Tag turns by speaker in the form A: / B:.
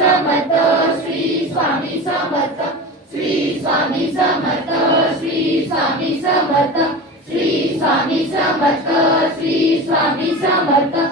A: मत श्री स्वामी मत श्री स्वामी मत श्री स्वामी मत श्री स्वामी मत श्री स्वामी मत